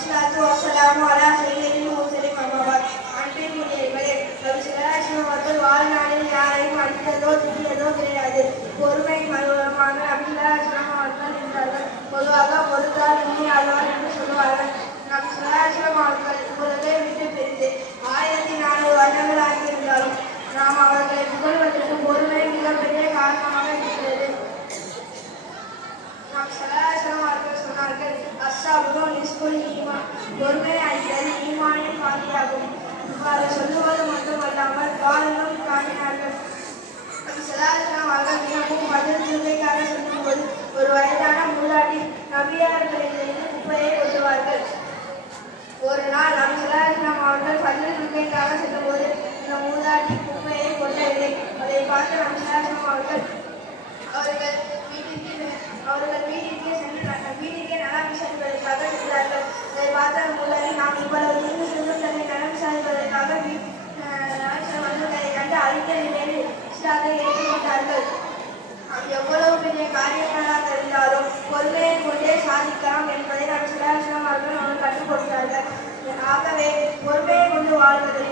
والصلاة والسلام على سيد المرسلين أما بعد عن في المنير الملك لو سلاسل وطلع على العالم عن كذوت في كذوت அஸ்ஸாபுரு நிஸ்குல் ஈமான் ஈமானின் பாதியாகும் இவ்வாறு சொல்லுவது மட்டுமல்லாமல் வாழ்ந்தும் அழிக்க நினைச்சாக ஏற்றுக்கொண்டார்கள். எவ்வளவு பெரிய காரியங்களாக இருந்தாலும் பொறுமையை கொண்டே சாதிக்கலாம் என்பதை நம் சிலாசிரம் அவர்கள் நமக்கு கற்றுக் கொடுத்தார்கள் ஆகவே பொறுமையை கொண்டு வாழ்வதில்